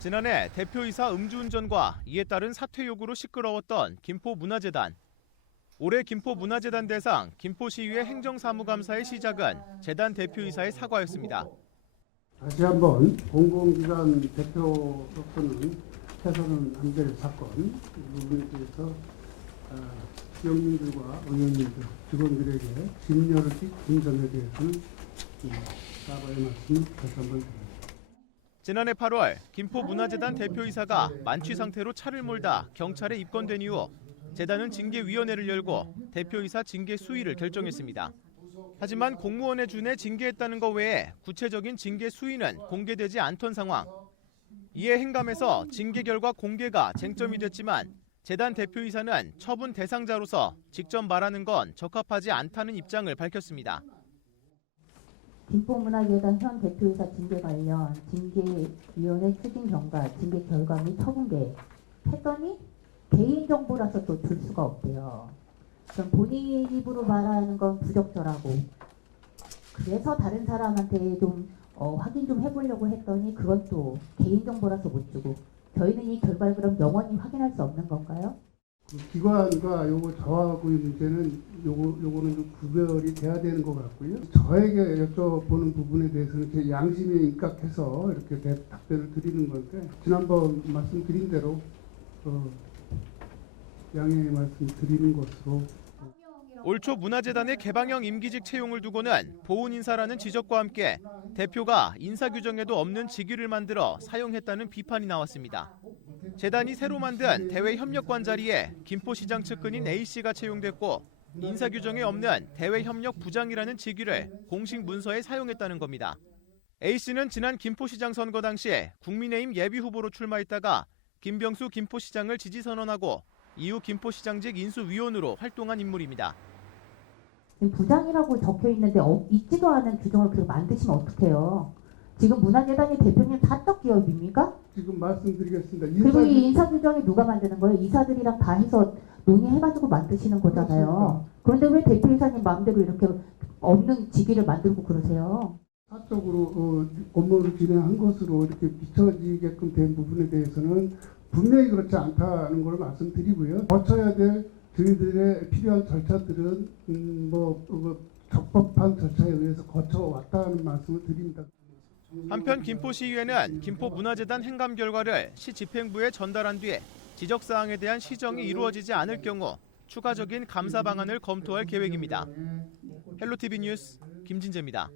지난해 대표이사 음주운전과 이에 따른 사퇴 요구로 시끄러웠던 김포문화재단. 올해 김포문화재단 대상 김포시의회 행정사무감사의 시작은 재단 대표이사의 사과였습니다. 다시 한번 공공기관 대표로서는 해서는 안 될 사건, 이 부분에 대해서 시민들과 의원님들, 직원들에게 심려를 끼친 점에 대해서는 사과의 말씀 다시 한번 드립니다. 지난해 8월 김포문화재단 대표이사가 만취 상태로 차를 몰다 경찰에 입건된 이후 재단은 징계위원회를 열고 대표이사 징계 수위를 결정했습니다. 하지만 공무원의 준에 징계했다는 것 외에 구체적인 징계 수위는 공개되지 않던 상황. 이에 행감에서 징계 결과 공개가 쟁점이 됐지만 재단 대표이사는 처분 대상자로서 직접 말하는 건 적합하지 않다는 입장을 밝혔습니다. 김포문화재단 현 대표이사 징계 관련 징계위원회 추진 경과, 징계 결과 및 처분 계획 했더니 개인정보라서 또 줄 수가 없대요. 그럼 본인 입으로 말하는 건 부적절하고 그래서 다른 사람한테 좀 확인 좀 해보려고 했더니 그것도 개인정보라서 못 주고 저희는 이 결과를 그럼 영원히 확인할 수 없는 건가요? 기관과 요거 저하고의 문제는 요거는 좀 구별이 돼야 되는 것 같고요. 저에게 여쭤보는 부분에 대해서는 제 양심에 입각해서 이렇게 답변을 드리는 건데 지난번 말씀드린 대로 양해의 말씀 드리는 것으로. 올 초 문화재단의 개방형 임기직 채용을 두고는 보훈 인사라는 지적과 함께 대표가 인사 규정에도 없는 직위를 만들어 사용했다는 비판이 나왔습니다. 재단이 새로 만든 대외협력관 자리에 김포시장 측근인 A씨가 채용됐고 인사 규정에 없는 대외협력부장이라는 직위를 공식 문서에 사용했다는 겁니다. A씨는 지난 김포시장 선거 당시에 국민의힘 예비후보로 출마했다가 김병수 김포시장을 지지선언하고 이후 김포시장직 인수위원으로 활동한 인물입니다. 부장이라고 적혀 있는데 있지도 않은 규정을 그렇게 만드시면 어떡해요? 지금 문화재단의 대표님 사적 기업입니까? 지금 말씀드리겠습니다. 그리고 이 인사 규정이 누가 만드는 거예요? 이사들이랑 다 해서 논의해가지고 만드시는 거잖아요. 그런데 왜 대표이사님 마음대로 이렇게 없는 직위를 만들고 그러세요? 사적으로 업무를 진행한 것으로 이렇게 비춰지게끔 된 부분에 대해서는 분명히 그렇지 않다는 걸 말씀드리고요. 거쳐야 될 저희들의 필요한 절차들은 적법한 절차에 의해서 거쳐왔다는 말씀을 드립니다. 한편 김포시의회는 김포문화재단 행감 결과를 시 집행부에 전달한 뒤에 지적사항에 대한 시정이 이루어지지 않을 경우 추가적인 감사 방안을 검토할 계획입니다. 헬로티비 뉴스 김진재입니다.